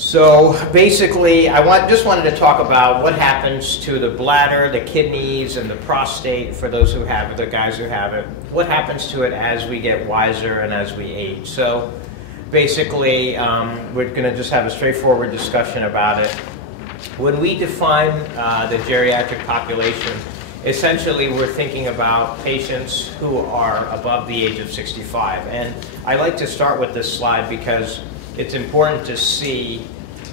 So basically, just wanted to talk about what happens to the bladder, the kidneys, and the prostate for those who have it, the guys who have it. What happens to it as we get wiser and as we age? So basically, we're going to just have a straightforward discussion about it. When we define the geriatric population, essentially we're thinking about patients who are above the age of 65. And I like to start with this slide because it's important to see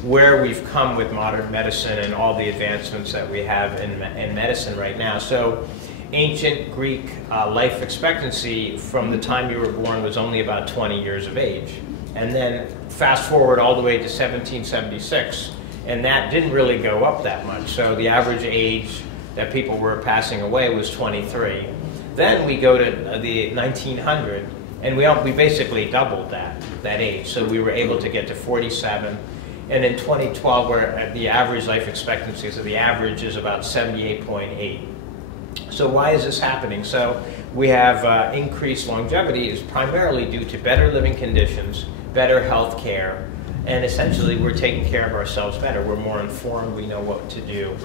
where we've come with modern medicine and all the advancements that we have in medicine right now. So ancient Greek life expectancy from the time you were born was only about 20 years of age. And then fast forward all the way to 1776, and that didn't really go up that much. So the average age that people were passing away was 23. Then we go to the 1900, and we basically doubled that age. So we were able to get to 47. And in 2012, we're at the average life expectancy, so the average is about 78.8. So why is this happening? So we have increased longevity is primarily due to better living conditions, better health care, and essentially we're taking care of ourselves better. We're more informed, we know what to do.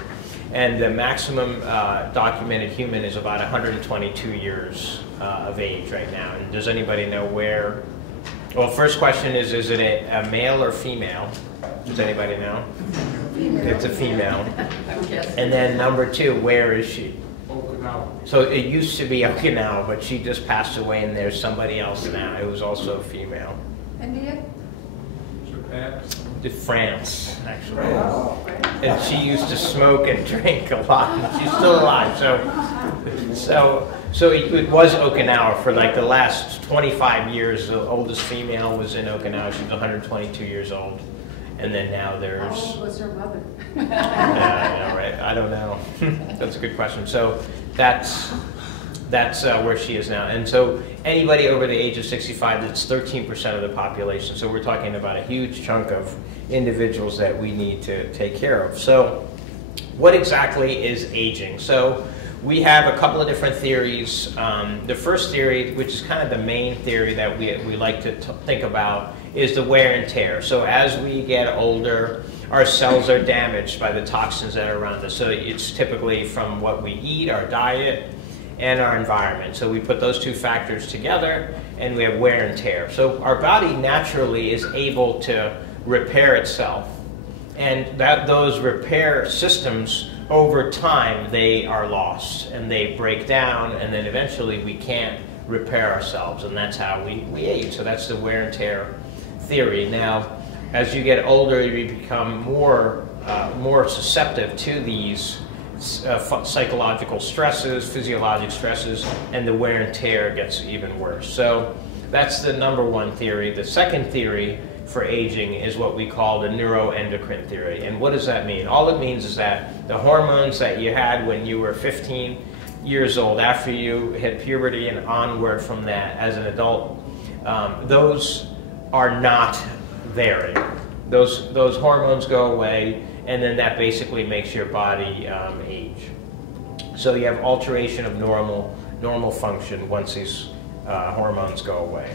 And the maximum documented human is about 122 years of age right now. And does anybody know where? Well, first question is it a male or female? Does anybody know? Female. It's a female. And then number two, where is she? Okinawa. So it used to be Okinawa, but she just passed away and there's somebody else now. It was also a female. India? Japan? France, actually. Oh, and she used to smoke and drink a lot, and she's still alive. So it was Okinawa for like the last 25 years. The oldest female was in Okinawa. She was 122 years old. And then now there's... How old was her mother? Yeah, right. I don't know. That's a good question. So that's where she is now. And so anybody over the age of 65, that's 13% of the population. So we're talking about a huge chunk of individuals that we need to take care of. So what exactly is aging? So we have a couple of different theories. The first theory, which is kind of the main theory that we like to think about, is the wear and tear. So as we get older, our cells are damaged by the toxins that are around us. So it's typically from what we eat, our diet, and our environment. So we put those two factors together and we have wear and tear. So our body naturally is able to repair itself. And those repair systems, over time, they are lost and they break down, and then eventually we can't repair ourselves, and that's how we age. So that's the wear and tear theory. Now, as you get older, you become more susceptible to these psychological stresses, physiologic stresses, and the wear and tear gets even worse. So that's the number one theory. The second theory for aging is what we call the neuroendocrine theory. And what does that mean? All it means is that the hormones that you had when you were 15 years old, after you hit puberty and onward from that as an adult, those are not there. Those hormones go away, and then that basically makes your body age. So you have alteration of normal function once these hormones go away.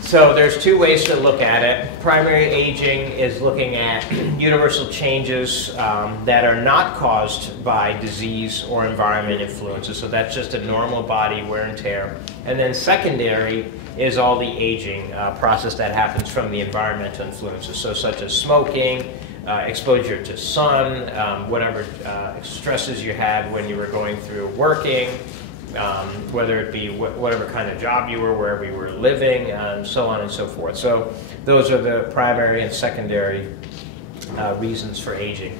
So there's two ways to look at it. Primary aging is looking at universal changes that are not caused by disease or environment influences. So that's just a normal body wear and tear. And then secondary is all the aging process that happens from the environmental influences. So such as smoking, exposure to sun, whatever stresses you had when you were going through working, whether it be whatever kind of job you were, wherever you were living, so on and so forth. So those are the primary and secondary reasons for aging.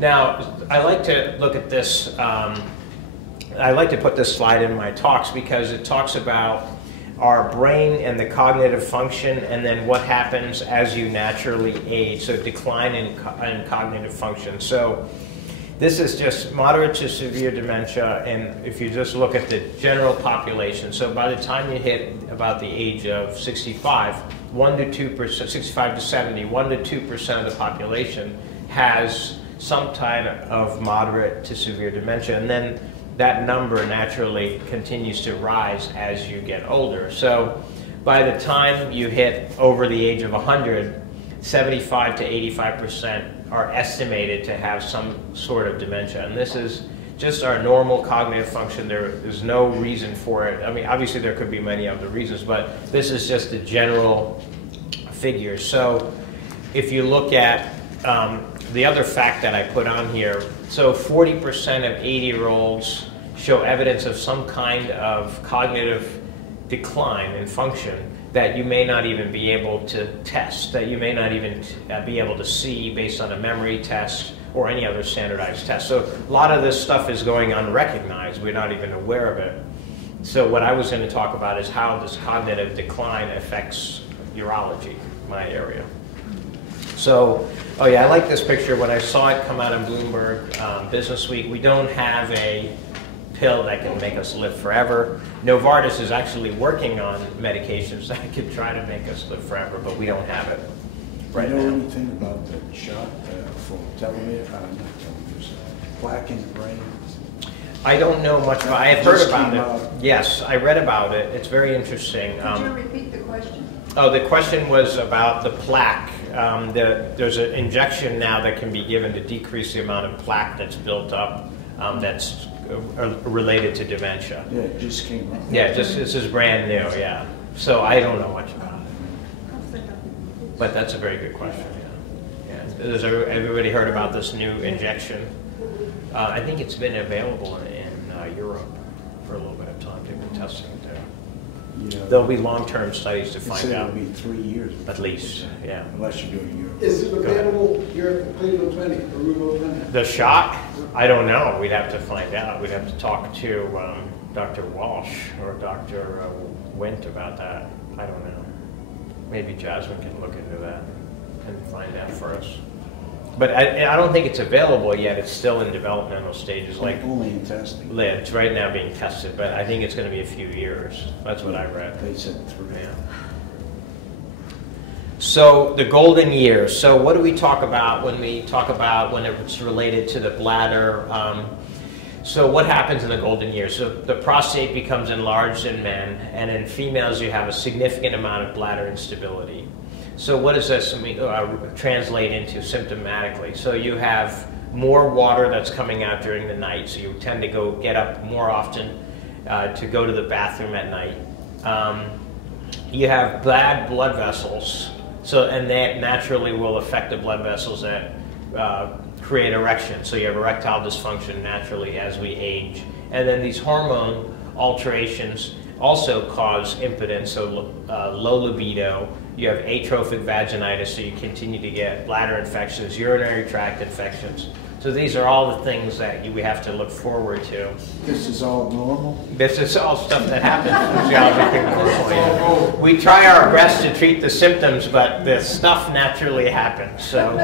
Now, I like to look at this, I like to put this slide in my talks because it talks about our brain and the cognitive function, and then what happens as you naturally age, so decline in cognitive function. So this is just moderate to severe dementia, and if you just look at the general population, so by the time you hit about the age of 65, 1 to 2%, 65 to 70, 1 to 2% of the population has some type of moderate to severe dementia, and then that number naturally continues to rise as you get older. So by the time you hit over the age of 100, 75 to 85% are estimated to have some sort of dementia. And this is just our normal cognitive function. There is no reason for it. I mean, obviously there could be many other reasons, but this is just the general figure. So if you look at the other fact that I put on here, so 40% of 80-year-olds show evidence of some kind of cognitive decline in function that you may not even be able to test, that you may not even be able to see based on a memory test or any other standardized test. So a lot of this stuff is going unrecognized. We're not even aware of it. So what I was going to talk about is how this cognitive decline affects urology, my area. So, oh yeah, I like this picture. When I saw it come out in Bloomberg Business Week, we don't have a pill that can make us live forever. Novartis is actually working on medications that could try to make us live forever, but we don't have it right now. Do you know anything about the shot for telomere, plaque in the brain? I don't know much about it. I have heard about it. Yes, I read about it. It's very interesting. Could you repeat the question? Oh, the question was about the plaque. There's an injection now that can be given to decrease the amount of plaque that's built up that's related to dementia. Yeah, it just came out. Yeah, this is brand new, yeah. So I don't know much about it. But that's a very good question, yeah. Has everybody heard about this new injection? I think it's been available in Europe for a little bit of time. They've been testing it there. Yeah. There'll be long-term studies to find out. It'll be 3 years. At least, yeah. Unless you're doing Europe. Is it available here at the Cleveland Clinic, the Ruvo Clinic? The shot? I don't know. We'd have to find out. We'd have to talk to Dr. Walsh or Dr. Wint about that. I don't know. Maybe Jasmine can look into that and find out for us. But I don't think it's available yet. It's still in developmental stages. Like only in testing. It's right now being tested, but I think it's going to be a few years. That's what I read. They said 3. Yeah. So the golden years. So what do we talk about when it's related to the bladder? So what happens in the golden years? So the prostate becomes enlarged in men, and in females you have a significant amount of bladder instability. So what does this translate into symptomatically? So you have more water that's coming out during the night, so you tend to get up more often to go to the bathroom at night. You have bad blood vessels, and that naturally will affect the blood vessels that create erection. So you have erectile dysfunction naturally as we age. And then these hormone alterations also cause impotence, so low libido. You have atrophic vaginitis, so you continue to get bladder infections, urinary tract infections. So these are all the things that we have to look forward to. This is all normal? This is all stuff that happens physiologically normally. We try our best to treat the symptoms, but the stuff naturally happens. So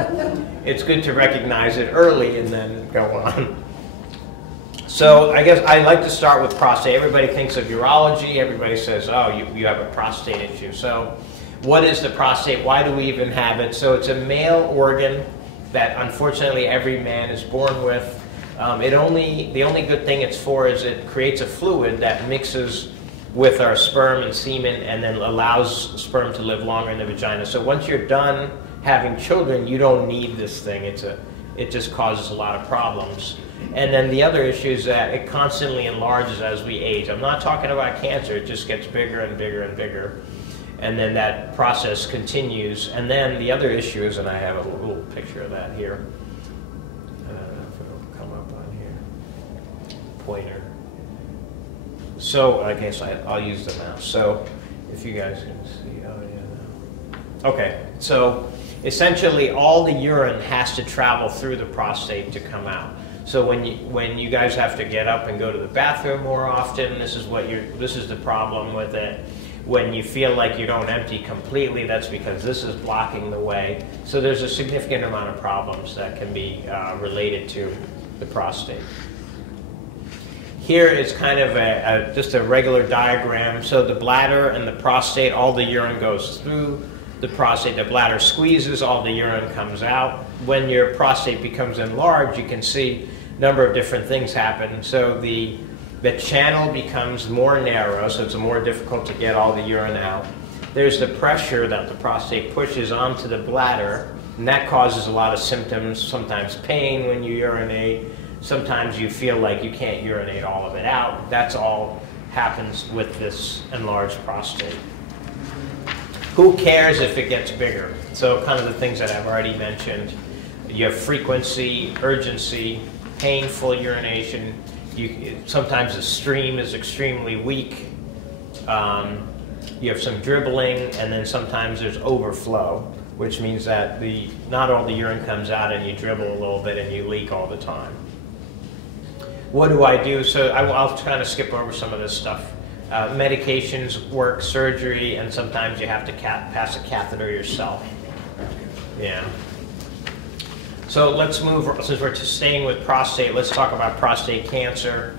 it's good to recognize it early and then go on. So I guess I'd like to start with prostate. Everybody thinks of urology. Everybody says, oh, you have a prostate issue. So what is the prostate? Why do we even have it? So it's a male organ that unfortunately every man is born with. The only good thing it's for is it creates a fluid that mixes with our sperm and semen and then allows sperm to live longer in the vagina. So once you're done having children, you don't need this thing. It just causes a lot of problems. And then the other issue is that it constantly enlarges as we age. I'm not talking about cancer. It just gets bigger and bigger and bigger. And then that process continues. And then the other issue is, and I have a little picture of that here. I don't know if it'll come up on here. Pointer. So I guess I'll use the mouse. So if you guys can see, oh yeah. Okay, so essentially all the urine has to travel through the prostate to come out. So when you guys have to get up and go to the bathroom more often, this is the problem with it. When you feel like you don't empty completely, that's because this is blocking the way. So there's a significant amount of problems that can be related to the prostate. Here is kind of just a regular diagram. So the bladder and the prostate, all the urine goes through the prostate. The bladder squeezes, all the urine comes out. When your prostate becomes enlarged, you can see a number of different things happen. So the channel becomes more narrow, so it's more difficult to get all the urine out. there's the pressure that the prostate pushes onto the bladder, and that causes a lot of symptoms, sometimes pain when you urinate, sometimes you feel like you can't urinate all of it out. That's all happens with this enlarged prostate. Who cares if it gets bigger? So kind of the things that I've already mentioned. You have frequency, urgency, painful urination. Sometimes the stream is extremely weak. You have some dribbling, and then sometimes there's overflow, which means that not all the urine comes out and you dribble a little bit and you leak all the time. What do I do? So I'll kind of skip over some of this stuff. Medications work, surgery, and sometimes you have to pass a catheter yourself. Yeah. So let's move, since we're staying with prostate, let's talk about prostate cancer.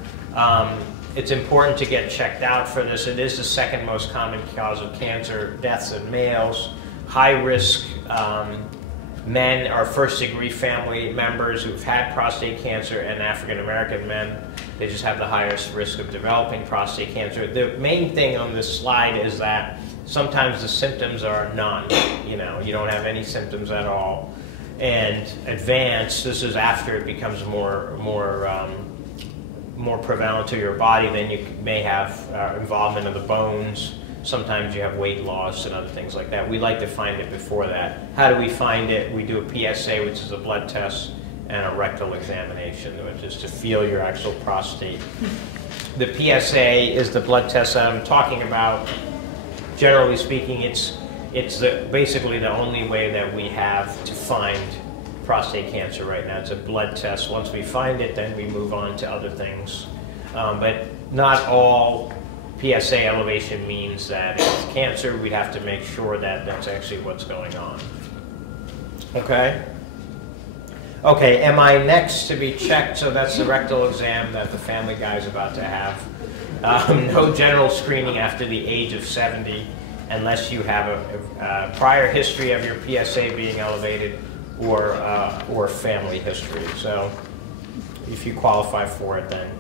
It's important to get checked out for this. It is the second most common cause of cancer deaths in males. High risk men are first-degree family members who've had prostate cancer, and African American men, they just have the highest risk of developing prostate cancer. The main thing on this slide is that sometimes the symptoms are none. You don't have any symptoms at all. And advanced, this is after it becomes more prevalent to your body. Then you may have involvement of the bones. Sometimes you have weight loss and other things like that. We like to find it before that. How do we find it? We do a PSA, which is a blood test, and a rectal examination, which is to feel your actual prostate. The PSA is the blood test that I'm talking about. Generally speaking, it's basically the only way that we have to find prostate cancer right now. It's a blood test. Once we find it, then we move on to other things. But not all PSA elevation means that it's cancer. We'd have to make sure that that's actually what's going on. Okay? Okay, am I next to be checked? So that's the rectal exam that the family guy is about to have. No general screening after the age of 70 unless you have a prior history of your PSA being elevated or family history. So if you qualify for it, then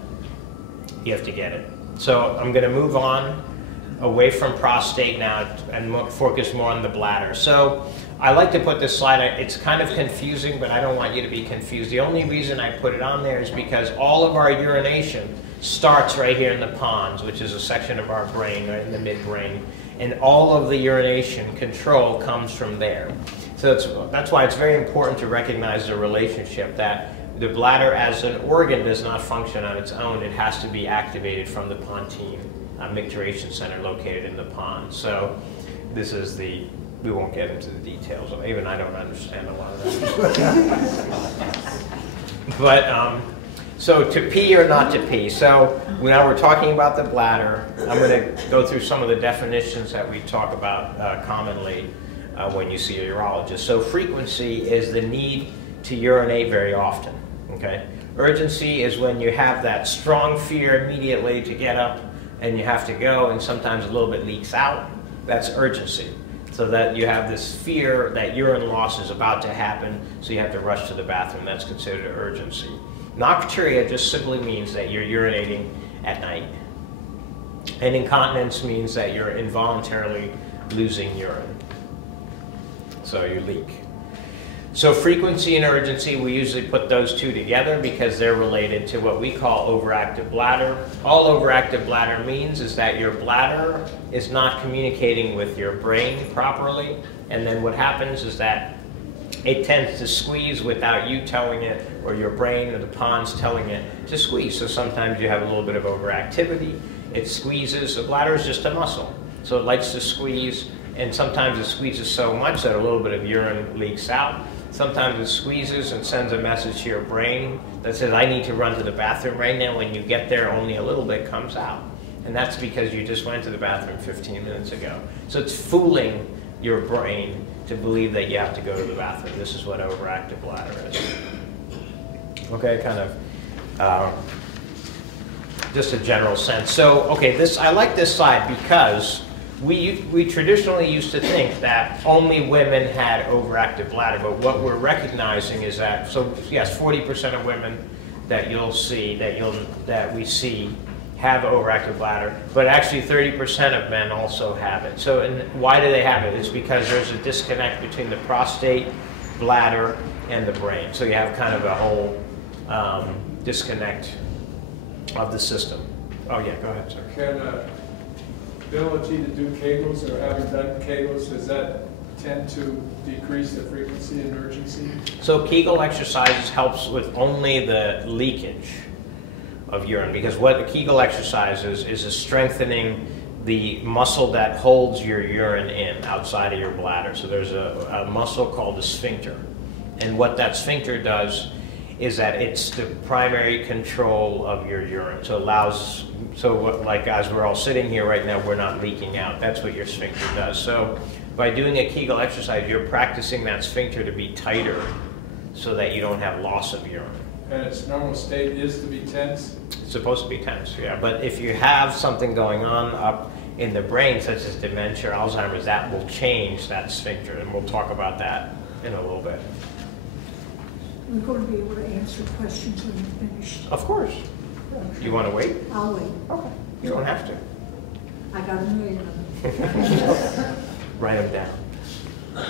you have to get it. So I'm going to move on away from prostate now and focus more on the bladder. So I like to put this slide, it's kind of confusing, but I don't want you to be confused. The only reason I put it on there is because all of our urination starts right here in the pons, which is a section of our brain, right in the midbrain. And all of the urination control comes from there. So that's why it's very important to recognize the relationship that the bladder as an organ does not function on its own. It has to be activated from the pontine micturition center located in the pons. So this is we won't get into the details. Even I don't understand a lot of that. But so to pee or not to pee. So now we're talking about the bladder. I'm going to go through some of the definitions that we talk about commonly when you see a urologist. So frequency is the need to urinate very often. Okay. Urgency is when you have that strong fear immediately to get up and you have to go, and sometimes a little bit leaks out. That's urgency. So that you have this fear that urine loss is about to happen, so you have to rush to the bathroom. That's considered urgency. Nocturia just simply means that you're urinating at night. And incontinence means that you're involuntarily losing urine. So you leak. So frequency and urgency, we usually put those two together because they're related to what we call overactive bladder. All overactive bladder means is that your bladder is not communicating with your brain properly, and then what happens is that it tends to squeeze without you telling it, or your brain or the pons telling it to squeeze. So sometimes you have a little bit of overactivity. It squeezes. The bladder is just a muscle, so it likes to squeeze, and sometimes it squeezes so much that a little bit of urine leaks out. Sometimes it squeezes and sends a message to your brain that says, I need to run to the bathroom right now. When you get there, only a little bit comes out. And that's because you just went to the bathroom 15 minutes ago. So it's fooling your brain to believe that you have to go to the bathroom. This is what overactive bladder is. Okay, kind of just a general sense. So, okay, I like this slide because we traditionally used to think that only women had overactive bladder, but what we're recognizing is that, so yes, 40% of women that we see have overactive bladder, but actually 30% of men also have it. So, and why do they have it? It's because there's a disconnect between the prostate, bladder, and the brain. So you have kind of a whole disconnect of the system. Oh yeah, go ahead, sir. Can ability to do Kegels or having done Kegels, does that tend to decrease the frequency and urgency? So Kegel exercises helps with only the leakage of urine, because what a Kegel exercise is strengthening the muscle that holds your urine in outside of your bladder. So there's a muscle called the sphincter. And what that sphincter does is that it's the primary control of your urine. So it allows, like as we're all sitting here right now, we're not leaking out. That's what your sphincter does. So by doing a Kegel exercise, you're practicing that sphincter to be tighter so that you don't have loss of urine. And its normal state is to be tense? It's supposed to be tense, yeah. But if you have something going on up in the brain, such as dementia or Alzheimer's, that will change that sphincter. And we'll talk about that in a little bit. We're going to be able to answer questions when you're finished. Of course. You want to wait? I'll wait. Okay. You don't have to. I got a million of them. Write them down.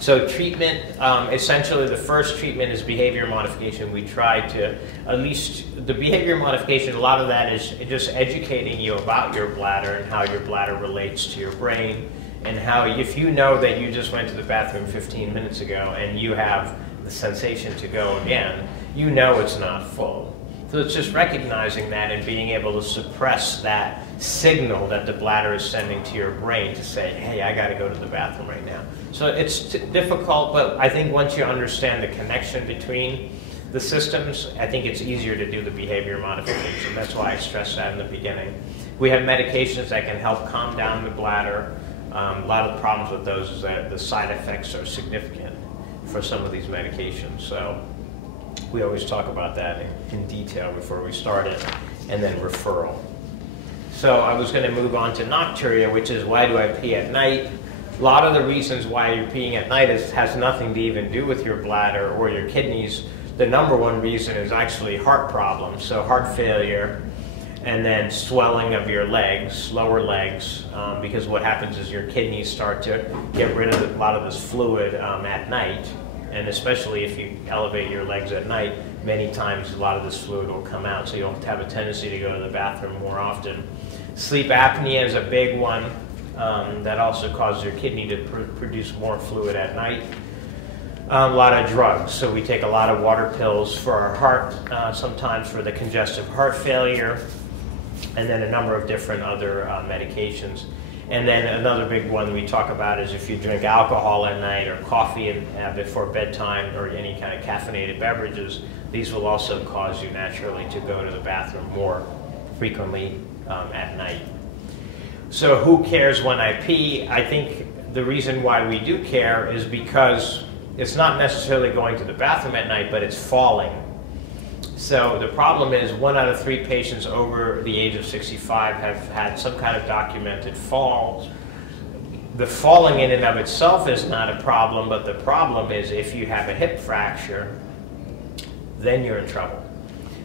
So treatment, essentially the first treatment is behavior modification. We try to, at least the behavior modification, a lot of that is just educating you about your bladder and how your bladder relates to your brain, and how if you know that you just went to the bathroom 15 minutes ago and you have the sensation to go again, you know it's not full. So it's just recognizing that and being able to suppress that signal that the bladder is sending to your brain to say, hey, I got to go to the bathroom right now. So it's difficult, but I think once you understand the connection between the systems, I think it's easier to do the behavior modification. That's why I stressed that in the beginning. We have medications that can help calm down the bladder. A lot of the problems with those is that the side effects are significant for some of these medications. So we always talk about that in detail before we start it, and then referral. So I was going to move on to Nocturia, which is why do I pee at night? A lot of the reasons why you're peeing at night has nothing to even do with your bladder or your kidneys. The number one reason is actually heart problems, so heart failure, and then swelling of your legs, lower legs, because what happens is your kidneys start to get rid of a lot of this fluid at night, and especially if you elevate your legs at night, many times a lot of this fluid will come out, so you'll have a tendency to go to the bathroom more often. Sleep apnea is a big one that also causes your kidney to produce more fluid at night. A lot of drugs, so we take a lot of water pills for our heart, sometimes for the congestive heart failure, and then a number of different other medications. And then another big one we talk about is if you drink alcohol at night or coffee before bedtime or any kind of caffeinated beverages, these will also cause you naturally to go to the bathroom more frequently at night. So who cares when I pee? I think the reason why we do care is because it's not necessarily going to the bathroom at night, but it's falling. So the problem is 1 out of 3 patients over the age of 65 have had some kind of documented falls. The falling in and of itself is not a problem, but the problem is if you have a hip fracture, then you're in trouble.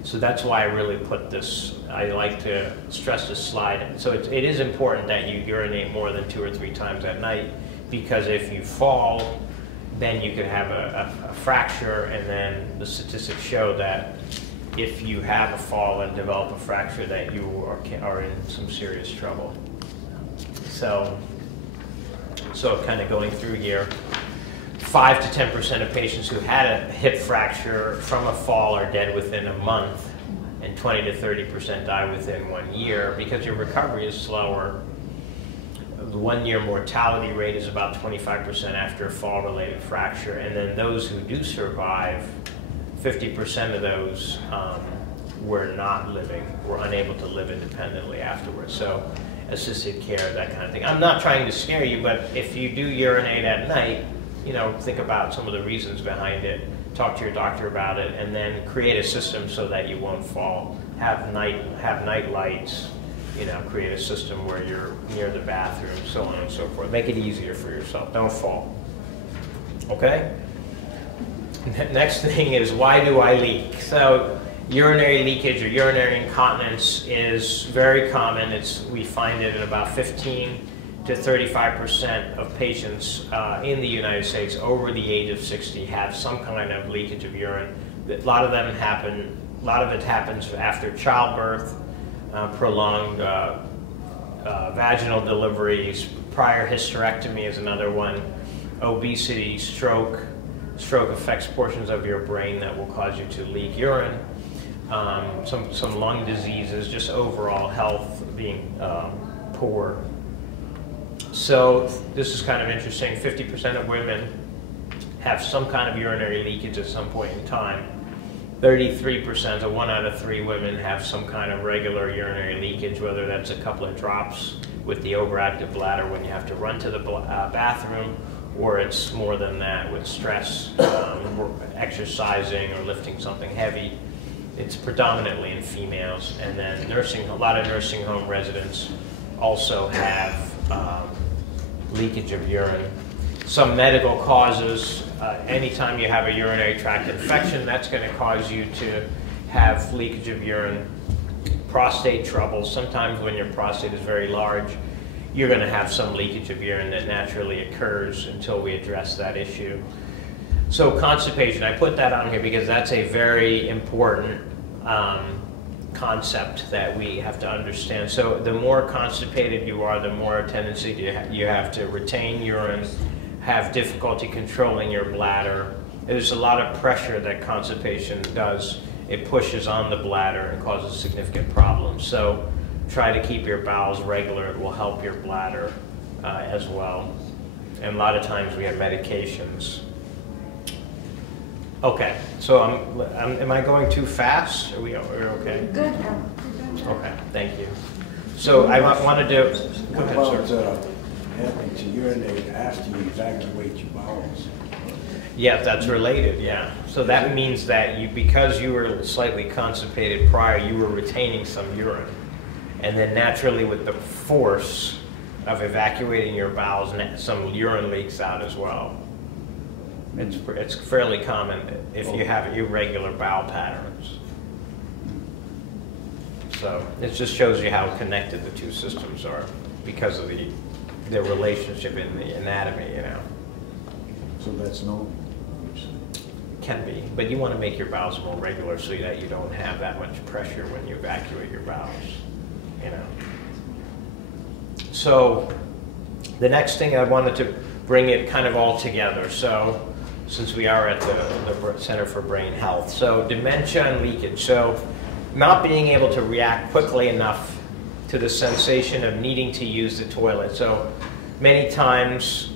So that's why I really put this, I like to stress this slide. So it is important that you urinate more than 2 or 3 times at night, because if you fall, then you could have a fracture, and then the statistics show that if you have a fall and develop a fracture, that you are in some serious trouble. So kind of going through here, 5 to 10% of patients who had a hip fracture from a fall are dead within a month, and 20 to 30% die within 1 year because your recovery is slower. The 1-year mortality rate is about 25% after a fall-related fracture, and then those who do survive, 50% of those were unable to live independently afterwards. So assisted care, that kind of thing. I'm not trying to scare you, but if you do urinate at night, think about some of the reasons behind it, talk to your doctor about it, and then create a system so that you won't fall. Have night lights, create a system where you're near the bathroom, so on and so forth. Make it easier for yourself. Don't fall. Okay? Next thing is, why do I leak? So Urinary leakage or urinary incontinence is very common. We find it in about 15 to 35% of patients in the United States over the age of 60 have some kind of leakage of urine. A lot of it happens after childbirth, prolonged vaginal deliveries, prior hysterectomy is another one, obesity, stroke. Stroke affects portions of your brain that will cause you to leak urine. Some lung diseases, just overall health being poor. So this is kind of interesting. 50% of women have some kind of urinary leakage at some point in time. 33%, so 1 out of 3 women have some kind of regular urinary leakage, whether that's a couple of drops with the overactive bladder when you have to run to the bathroom, or it's more than that with stress, exercising or lifting something heavy. It's predominantly in females. And then a lot of nursing home residents also have leakage of urine. Some medical causes, anytime you have a urinary tract infection, that's going to cause you to have leakage of urine. Prostate trouble, sometimes when your prostate is very large, you're going to have some leakage of urine that naturally occurs until we address that issue. So constipation, I put that on here because that's a very important concept that we have to understand. So the more constipated you are, the more tendency you have to retain urine, have difficulty controlling your bladder. There's a lot of pressure that constipation does. It pushes on the bladder and causes significant problems. So try to keep your bowels regular. It will help your bladder as well. And a lot of times we have medications. Okay, so am I going too fast? Are we okay? Good. Okay, thank you. So I want to do. Go What ahead, about sir. having to urinate after you evacuate your bowels? Yeah, that's related, yeah. So that means that because you were slightly constipated prior, you were retaining some urine. And then naturally with the force of evacuating your bowels, some urine leaks out as well. It's fairly common if you have irregular bowel patterns. So it just shows you how connected the two systems are because of the relationship in the anatomy, you know. So that's normal? Can be, but you want to make your bowels more regular so that you don't have that much pressure when you evacuate your bowels, you know. So the next thing I wanted to bring it kind of all together. So since we are at the Center for Brain Health. So dementia and leakage. So not being able to react quickly enough to the sensation of needing to use the toilet. So many times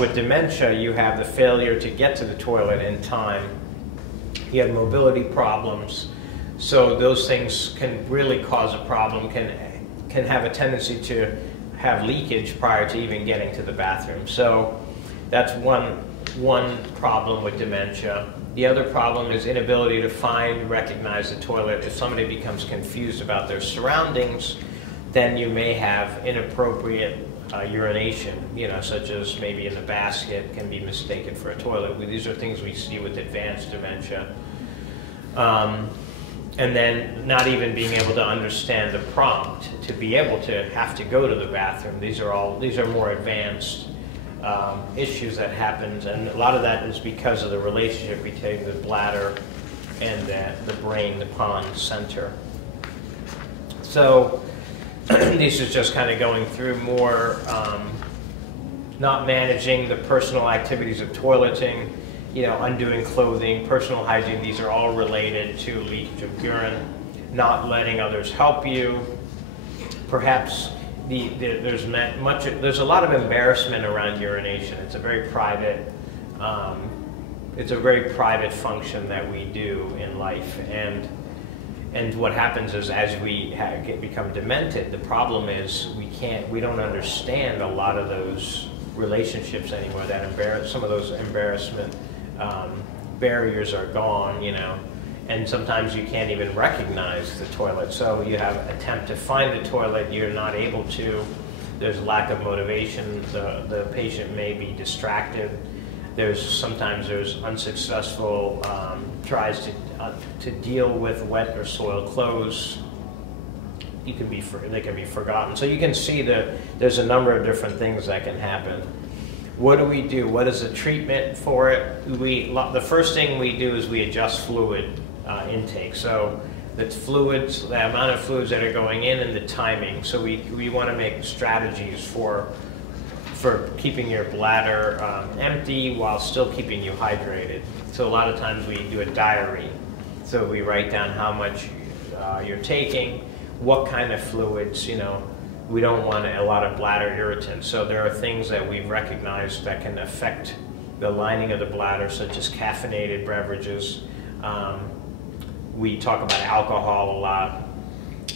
with dementia, you have the failure to get to the toilet in time. You have mobility problems. So those things can really cause a problem, can have a tendency to have leakage prior to even getting to the bathroom. So that's one problem with dementia. The other problem is inability to recognize the toilet. If somebody becomes confused about their surroundings, then you may have inappropriate urination, you know, such as maybe in the basket can be mistaken for a toilet. These are things we see with advanced dementia. And then not even being able to understand the prompt to be able to have to go to the bathroom. These are more advanced issues that happen, and a lot of that is because of the relationship between the bladder and the brain, the pons center. So this is just kind of going through more not managing the personal activities of toileting, you know, undoing clothing, personal hygiene. These are all related to leakage of urine. Not letting others help you. Perhaps there's a lot of embarrassment around urination. It's a very private function that we do in life, and what happens is as we become demented, the problem is we don't understand a lot of those relationships anymore. Some of those embarrassment barriers are gone, you know. And sometimes you can't even recognize the toilet. So you have attempt to find the toilet, you're not able to. There's lack of motivation. The patient may be distracted. Sometimes there's unsuccessful tries to to deal with wet or soiled clothes, they can be forgotten. So you can see that there's a number of different things that can happen. What do we do? What is the treatment for it? The first thing we do is we adjust fluid intake. So the fluids, the amount of fluids that are going in and the timing. So we want to make strategies for keeping your bladder empty while still keeping you hydrated. So a lot of times we do a diary. So we write down how much you're taking, what kind of fluids, you know. We don't want a lot of bladder irritants. So there are things that we've recognized that can affect the lining of the bladder, such as caffeinated beverages. We talk about alcohol a lot.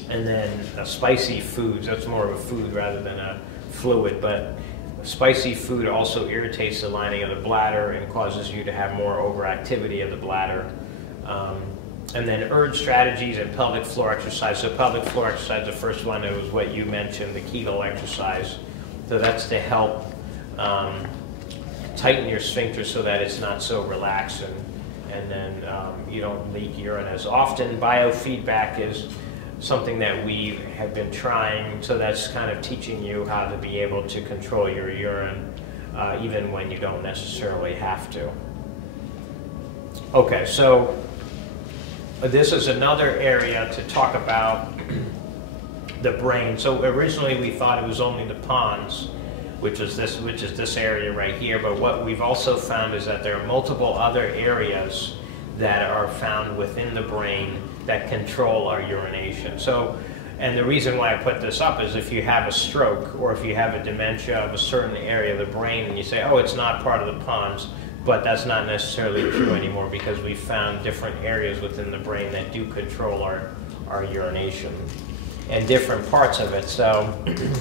And then spicy foods, that's more of a food rather than a fluid, but spicy food also irritates the lining of the bladder and causes you to have more overactivity of the bladder. And then urge strategies and pelvic floor exercise. So pelvic floor exercise, the first one, it was what you mentioned, the Kegel exercise. So that's to help tighten your sphincter so that it's not so relaxed, and then you don't leak urine as often. Biofeedback is something that we have been trying, so that's kind of teaching you how to be able to control your urine even when you don't necessarily have to. Okay, so this is another area to talk about the brain. So originally we thought it was only the pons, which is this area right here, but what we've also found is that there are multiple other areas that are found within the brain that control our urination. So, and the reason why I put this up is if you have a stroke or if you have a dementia of a certain area of the brain and you say, oh, it's not part of the pons, but that's not necessarily true anymore because we found different areas within the brain that do control our urination and different parts of it. So,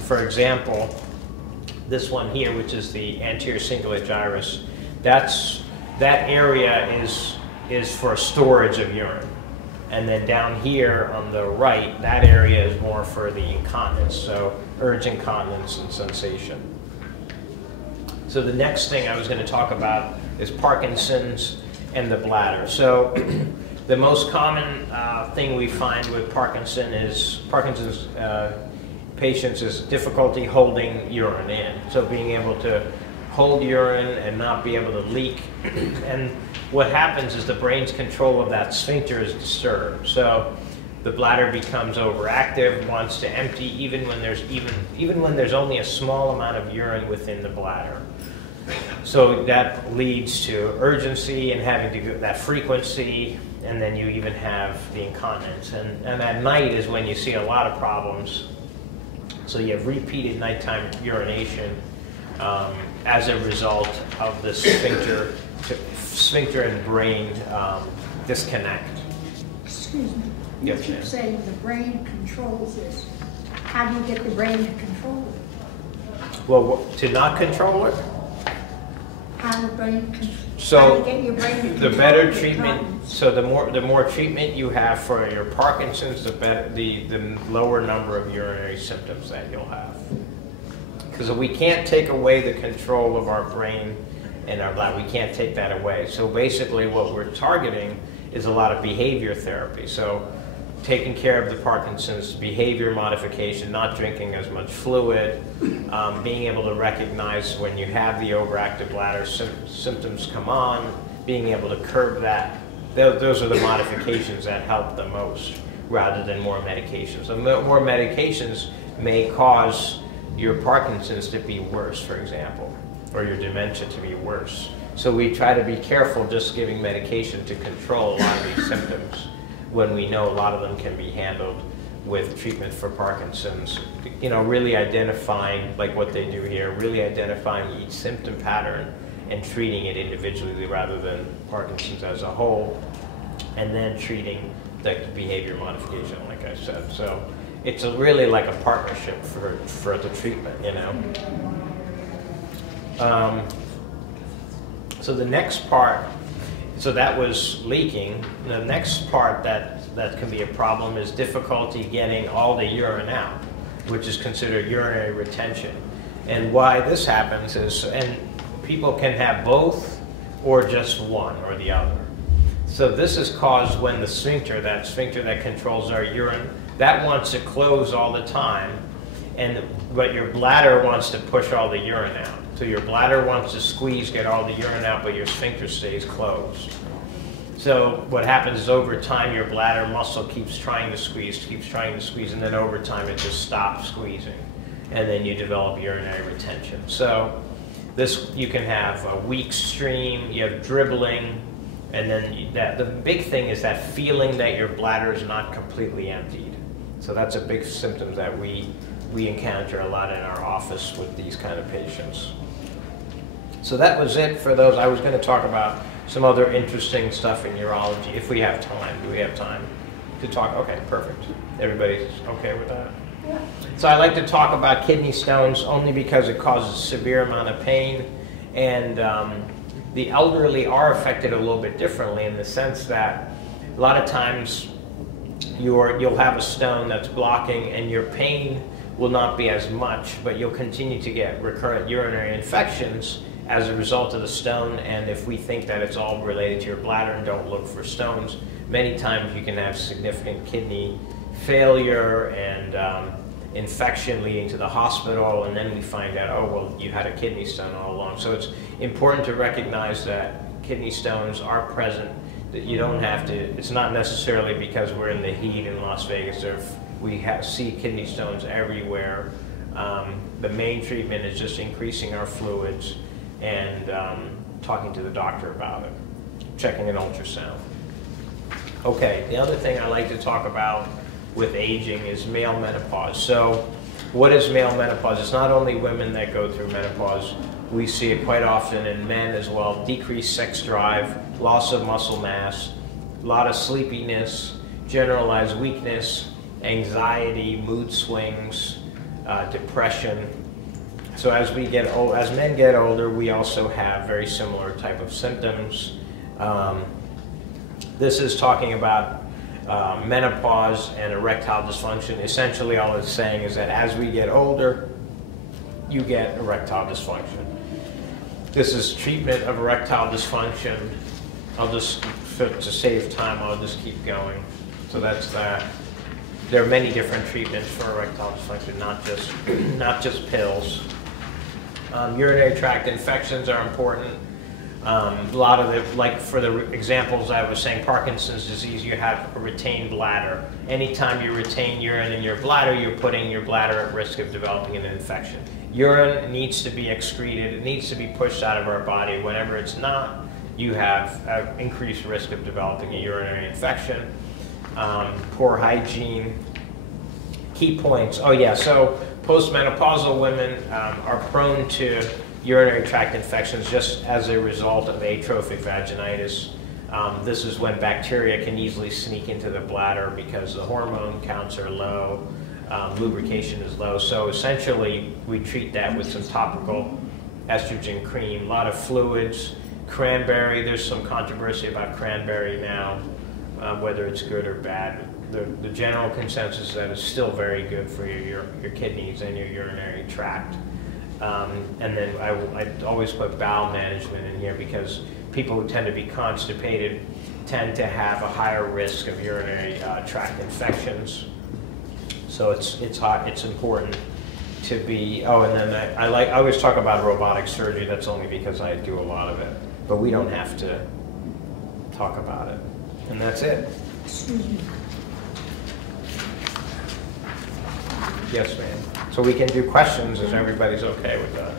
for example, this one here, which is the anterior cingulate gyrus, that area is for storage of urine. And then down here on the right, that area is more for the incontinence, so urge incontinence and sensation. So the next thing I was going to talk about is Parkinson's and the bladder. So the most common thing we find with Parkinson's patients is difficulty holding urine in. So being able to hold urine and not be able to leak. And what happens is the brain's control of that sphincter is disturbed. So the bladder becomes overactive, wants to empty even when there's only a small amount of urine within the bladder. So that leads to urgency and having to go that frequency, and then you even have the incontinence. And at night is when you see a lot of problems. So you have repeated nighttime urination as a result of the sphincter and brain disconnect. Excuse me. You Yes, keep ma'am. saying the brain controls this. How do you get the brain to control it? Well, to not control it, How the brain So, how do you get your brain to the control better the treatment, incontinence? so the more treatment you have for your Parkinson's, the lower number of urinary symptoms that you'll have. Because we can't take away the control of our brain and our bladder. We can't take that away. So basically what we're targeting is a lot of behavior therapy. So taking care of the Parkinson's, behavior modification, not drinking as much fluid, being able to recognize when you have the overactive bladder symptoms come on, being able to curb that. Those are the modifications that help the most rather than more medications. So more medications may cause your Parkinson's to be worse, for example, or your dementia to be worse. So we try to be careful just giving medication to control a lot of these symptoms when we know a lot of them can be handled with treatment for Parkinson's. You know, really identifying, like what they do here, really identifying each symptom pattern and treating it individually rather than Parkinson's as a whole, and then treating the behavior modification, like I said. So it's really like a partnership for the treatment, you know. So the next part, so that was leaking. The next part that can be a problem is difficulty getting all the urine out, which is considered urinary retention. And why this happens is, and people can have both or just one or the other. So this is caused when the sphincter, that sphincter that controls our urine, that wants to close all the time, but your bladder wants to push all the urine out. So your bladder wants to squeeze, get all the urine out, but your sphincter stays closed. So what happens is over time your bladder muscle keeps trying to squeeze, and then over time it just stops squeezing. And then you develop urinary retention. So this, you can have a weak stream, you have dribbling, and then the big thing is that feeling that your bladder is not completely emptied. So that's a big symptom that we encounter a lot in our office with these kind of patients. So that was it for those. I was going to talk about some other interesting stuff in urology, if we have time. Do we have time to talk? Okay, perfect. Everybody's okay with that? Yeah. So I like to talk about kidney stones only because it causes a severe amount of pain, and the elderly are affected a little bit differently in the sense that a lot of times you'll have a stone that's blocking and your pain will not be as much, but you'll continue to get recurrent urinary infections as a result of the stone. And if we think that it's all related to your bladder and don't look for stones, many times you can have significant kidney failure and infection leading to the hospital, and then we find out, oh, well, you had a kidney stone all along. So it's important to recognize that kidney stones are present, that you don't have to, it's not necessarily because we're in the heat in Las Vegas, or we see kidney stones everywhere. The main treatment is just increasing our fluids and talking to the doctor about it, checking an ultrasound. Okay, the other thing I like to talk about with aging is male menopause. So what is male menopause? It's not only women that go through menopause. We see it quite often in men as well. Decreased sex drive, loss of muscle mass, a lot of sleepiness, generalized weakness, anxiety, mood swings, depression. So as we get old, as men get older, we also have very similar type of symptoms. This is talking about menopause and erectile dysfunction. Essentially, all it's saying is that as we get older, you get erectile dysfunction. This is treatment of erectile dysfunction. I'll just, to save time, I'll just keep going. So that's that. There are many different treatments for erectile dysfunction, not just pills. Urinary tract infections are important. A lot of it, like for the examples I was saying, Parkinson's disease, you have a retained bladder. Anytime you retain urine in your bladder, you're putting your bladder at risk of developing an infection. Urine needs to be excreted, it needs to be pushed out of our body. Whenever it's not, you have an increased risk of developing a urinary infection. Poor hygiene. Key points. Oh yeah, so postmenopausal women are prone to urinary tract infections just as a result of atrophic vaginitis. This is when bacteria can easily sneak into the bladder because the hormone counts are low, lubrication is low. So essentially, we treat that with some topical estrogen cream, a lot of fluids. Cranberry, there's some controversy about cranberry now, whether it's good or bad. The general consensus is that it's still very good for your kidneys and your urinary tract. And then I always put bowel management in here because people who tend to be constipated tend to have a higher risk of urinary tract infections. So it's important to be, oh, and then I always talk about robotic surgery. That's only because I do a lot of it, but we don't have to talk about it. And that's it. Excuse me. Yes, ma'am. So we can do questions if everybody's okay with that.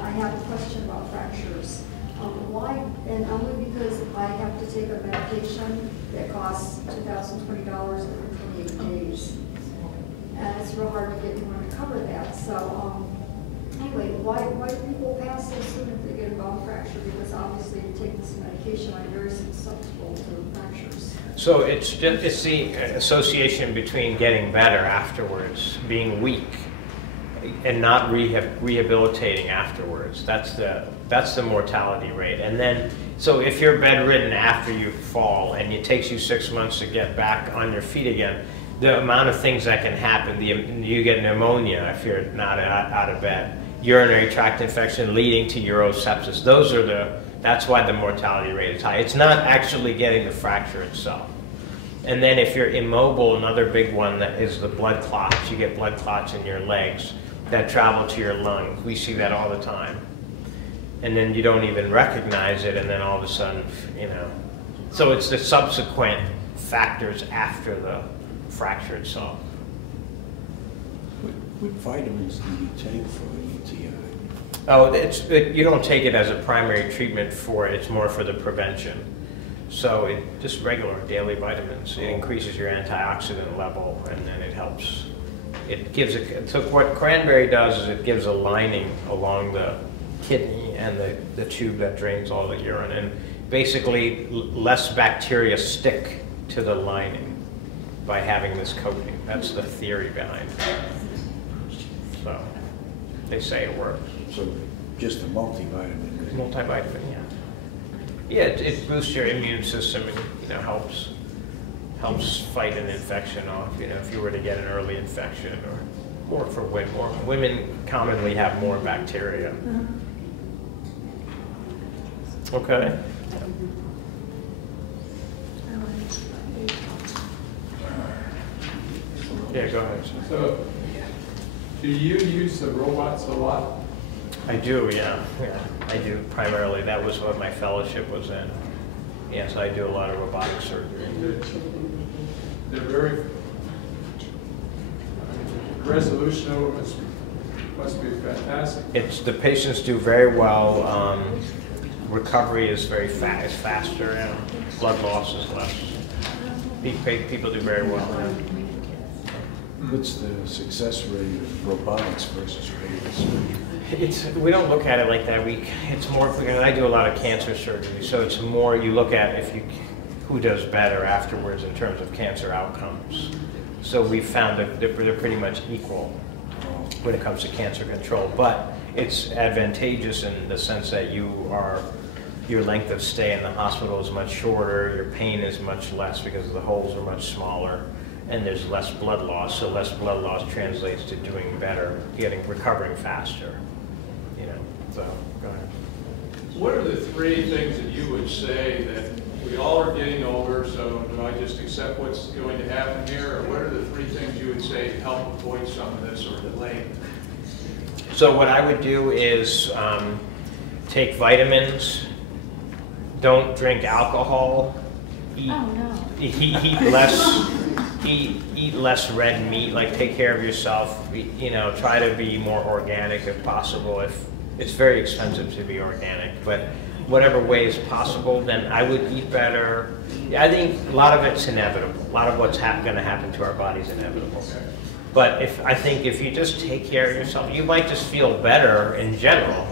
I have a question about fractures. Why, and only because I have to take a medication that costs $2,020 over 28 days. And it's real hard to get anyone to cover that. So anyway, why do people pass so soon if they get a bone fracture? Because obviously taking this medication, I'm very susceptible to fractures. So it's the association between getting better afterwards, being weak, and not rehabilitating afterwards. That's the mortality rate. And then, so if you're bedridden after you fall and it takes you 6 months to get back on your feet again, the amount of things that can happen, you get pneumonia if you're not out of bed, urinary tract infection leading to urosepsis. Those are the That's why the mortality rate is high. It's not actually getting the fracture itself. And then if you're immobile, another big one that is the blood clots. You get blood clots in your legs that travel to your lungs. We see that all the time. And then you don't even recognize it, and then all of a sudden, you know. So it's the subsequent factors after the fracture itself. What vitamins do you take for UTI? Oh, you don't take it as a primary treatment for it. It's more for the prevention. So just regular daily vitamins. It increases your antioxidant level, and then it helps. It gives so what cranberry does is it gives a lining along the kidney and the tube that drains all the urine, and basically less bacteria stick to the lining by having this coating. That's the theory behind it. So they say it works. So just a multivitamin. Multivitamin, yeah. Yeah, it boosts your immune system and, you know, helps fight an infection off. You know, if you were to get an early infection, or for women commonly have more bacteria. Okay. Yeah, go ahead. So, do you use the robots a lot? I do, yeah. I do primarily. That was what my fellowship was in. Yes, I do a lot of robotic surgery. They're very, resolution of it must be fantastic. The patients do very well. Recovery is very faster, and blood loss is less. People do very well. What's the success rate of robotics versus regular surgery? We don't look at it like that. It's more because I do a lot of cancer surgery, so it's more you look at who does better afterwards in terms of cancer outcomes. So we've found that they're pretty much equal when it comes to cancer control, but it's advantageous in the sense that your length of stay in the hospital is much shorter, your pain is much less because the holes are much smaller, and there's less blood loss. So less blood loss translates to doing better, recovering faster. You know. So go ahead. What are the three things that you would say that we all are getting older, so do I just accept what's going to happen here, or what are the three things you would say to help avoid some of this or delay? So what I would do is take vitamins, don't drink alcohol, eat less red meat, like take care of yourself, you know, try to be more organic if possible. If it's very expensive to be organic, but whatever way is possible, then I would eat better. I think a lot of it's inevitable. A lot of what's going to happen to our body is inevitable. But I think if you just take care of yourself, you might just feel better in general,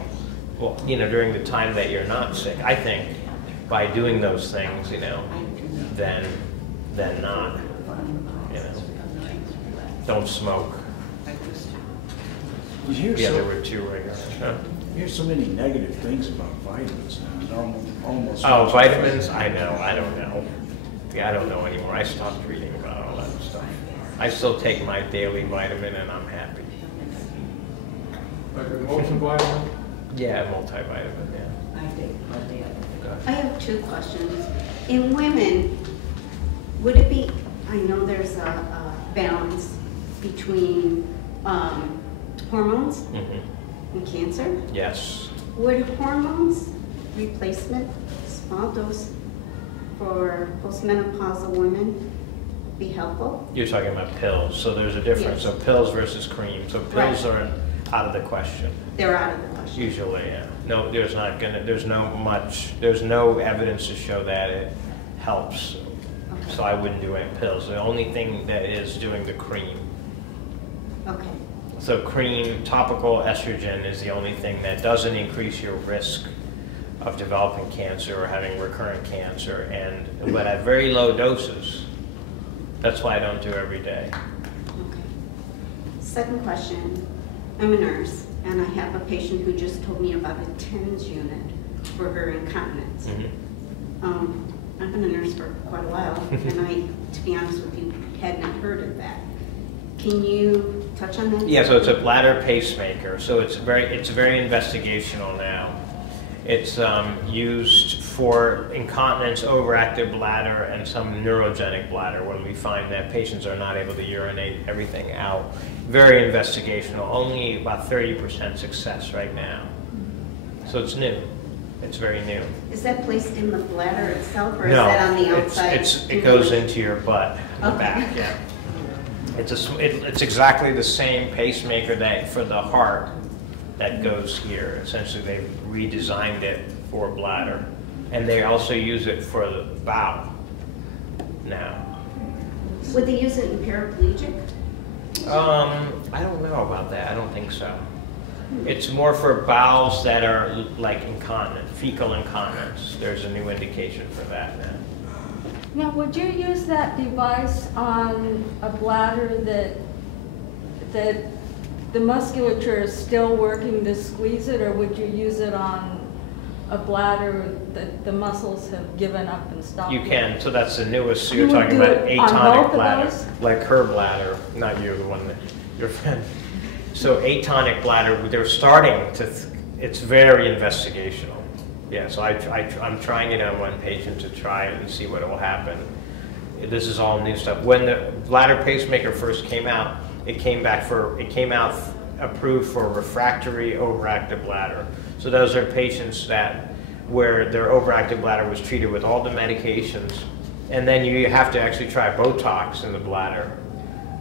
well, you know, during the time that you're not sick. I think by doing those things, you know, than not. You know, don't smoke. The other were two regular. You hear so many negative things about vitamins now. Almost. Oh, vitamins? I know. I don't know. Yeah, I don't know anymore. I stopped reading about all that stuff. I still take my daily vitamin, and I'm happy. Like a multivitamin? Yeah, multivitamin. Yeah. I have two questions. In women, would it be, I know there's a balance between hormones and cancer. Yes. Would hormones replacement, small dose for postmenopausal women be helpful? You're talking about pills. So there's a difference. Yes. So pills versus cream. So pills are out of the question. They're out of the question. Usually, yeah. No, there's no evidence to show that it helps. Okay. So I wouldn't do any pills. The only thing that is doing the cream. Okay. So cream, topical estrogen is the only thing that doesn't increase your risk of developing cancer or having recurrent cancer, but at very low doses. That's why I don't do every day. Okay. Second question. I'm a nurse, and I have a patient who just told me about a TENS unit for her incontinence. I've been a nurse for quite a while, and I, to be honest with you, hadn't heard of that. Can you touch on that? Yeah, so it's a bladder pacemaker. So it's very investigational now, It's used for incontinence, overactive bladder, and some neurogenic bladder when we find that patients are not able to urinate everything out. Very investigational, only about 30% success right now. So it's new. It's very new. Is that placed in the bladder itself, or No, is that on the outside? it goes into your butt, in the Okay. back, yeah. It's exactly the same pacemaker that for the heart that goes here. Essentially, they've redesigned it for bladder. And they also use it for the bowel now. Would they use it in paraplegic? I don't know about that. I don't think so. It's more for bowels that are like incontinent, fecal incontinence. There's a new indication for that now. Now, would you use that device on a bladder that the musculature is still working to squeeze it, or would you use it on a bladder that the muscles have given up and stopped? You can. So that's the newest. So You you're would talking do about it on atonic both of bladder, those? like her bladder, not you, the one that your friend. So atonic bladder, they're starting to. It's very investigational. Yeah. So I'm trying it on one patient to try it and see what will happen. This is all new stuff. When the bladder pacemaker first came out, it came out approved for refractory overactive bladder. So those are patients where their overactive bladder was treated with all the medications, and then you have to actually try Botox in the bladder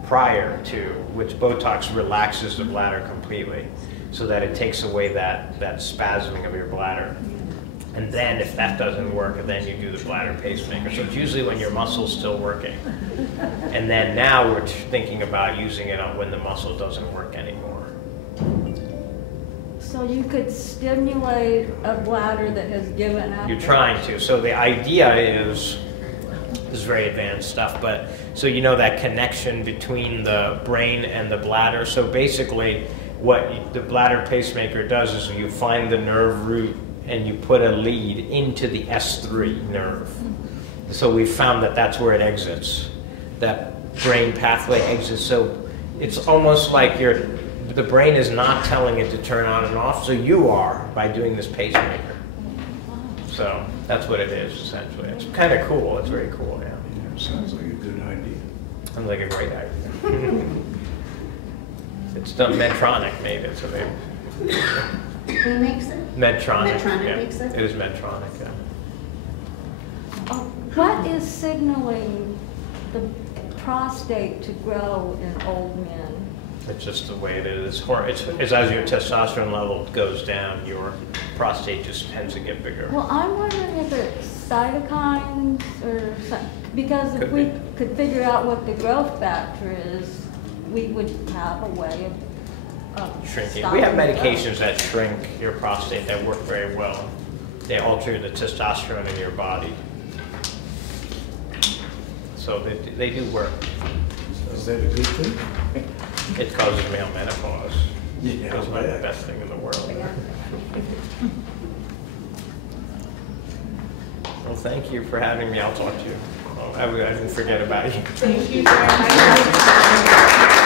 prior to, which Botox relaxes the bladder completely so that it takes away that spasming of your bladder. And then if that doesn't work, then you do the bladder pacemaker. So it's usually when your muscle's still working. And then now we're thinking about using it on when the muscle doesn't work anymore. So you could stimulate a bladder that has given up? You're trying to. So the idea is, this is very advanced stuff, but so you know that connection between the brain and the bladder. So basically what the bladder pacemaker does is you find the nerve root and you put a lead into the S3 nerve. So we found that that's where it exits. That brain pathway exits. So it's almost like the brain is not telling it to turn on and off, so you are by doing this pacemaker. So that's what it is, essentially. It's kind of cool. It's very cool, yeah. Sounds like a good idea. Sounds like a great idea. It's done, Medtronic made it, so they... Who makes it? Medtronic. Medtronic yeah. makes it? It is Medtronic, yeah. What is signaling the prostate to grow in old men? It's just the way it is. It's as your testosterone level goes down, your prostate just tends to get bigger. Well, I'm wondering if it's cytokines or something, because if we could figure out what the growth factor is, we would have a way of Shrinking. We have medications that shrink your prostate that work very well. They alter the testosterone in your body. So they do work. Is that a good thing? It causes male menopause. Yeah, It's not the best thing in the world. Well, thank you for having me. I'll talk to you. I didn't forget about you. Thank you very much.